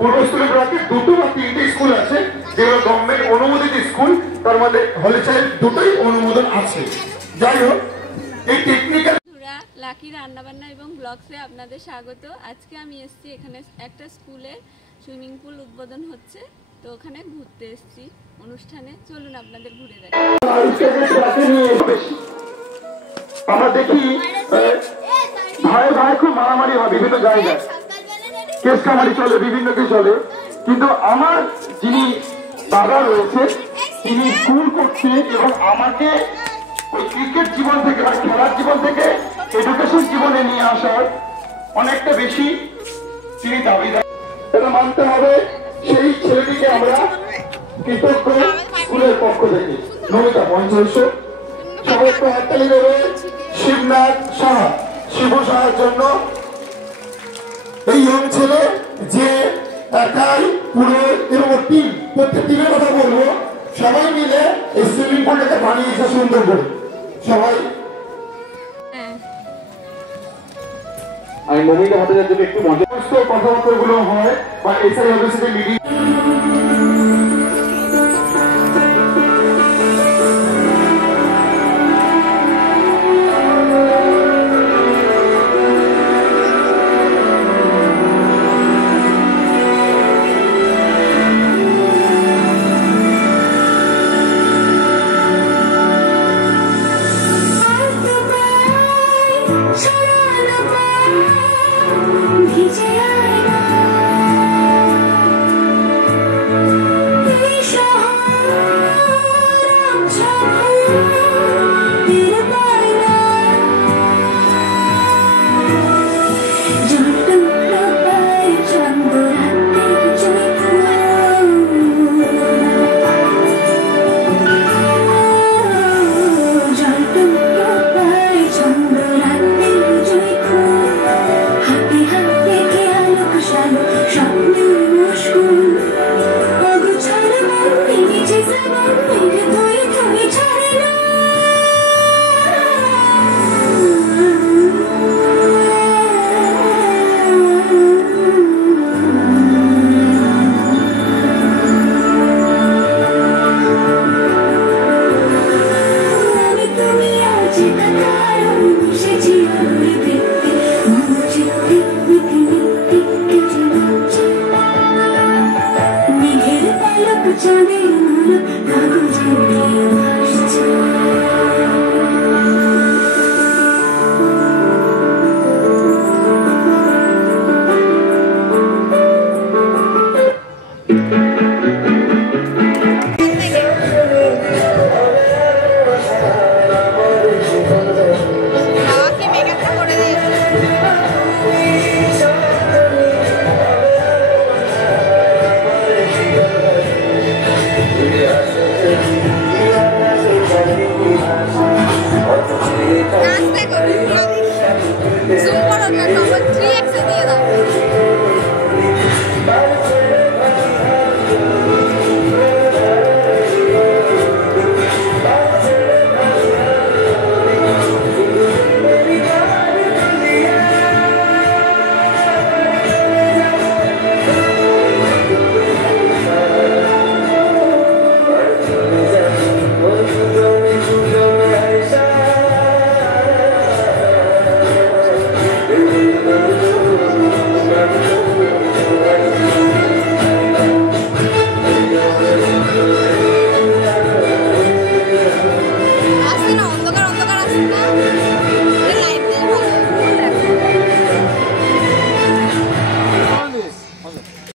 পূর্বস্থলী ব্লকে দুটো বা তিনটে স্কুল আছে যেগুলো গভর্নমেন্ট অনুমোদিত স্কুল, তার মধ্যে হলি চাইল্ড দুটোই অনুমোদন আছে। যাই হোক, এই টেকনিক্যাল লাকি রান্নাবান্না এবং ব্লগসে আপনাদের স্বাগত। আজকে আমি এসেছি এখানে একটা স্কুলে সুইমিং পুল উদ্বোধন হচ্ছে, তো ওখানে ঘুরতে এসেছি অনুষ্ঠানে। চলুন আপনাদের ঘুরে দেখাই। আমরা দেখি ভাই ভাই খুব মারামারি হয় বিভিন্ন জায়গায়, কেস কামারি চলে, বিভিন্ন কিছু চলে, কিন্তু আমার যিনি দাদা রয়েছে তিনি স্কুল করছে এবং আমাকে ওই ক্রিকেট জীবন থেকে মানে খেলার জীবন থেকে এডুকেশন জীবনে নিয়ে আসার অনেকটা বেশি তিনি দাবিদার। এটা মানতে হবে। সেই ছেলেটিকে আমরা কৃতজ্ঞ স্কুলের পক্ষ থেকে। নমিতা মঞ্চ সবাই একটু হাততালি দেবে শিবনাথ সাহা, শিবু সাহার জন্য। এই ইয়ং ছেলে যে একাই পুরো এরকম টিম, প্রত্যেক টিমের কথা বলবো, সবাই মিলে এই সুইমিং পুলটাকে বানিয়েছে সুন্দর করে। সবাই আমি মমিকে হাতে যাতে একটু মজাস্ত কথাবার্তা গুলো হয় বা এসআই অফিসে মিটিং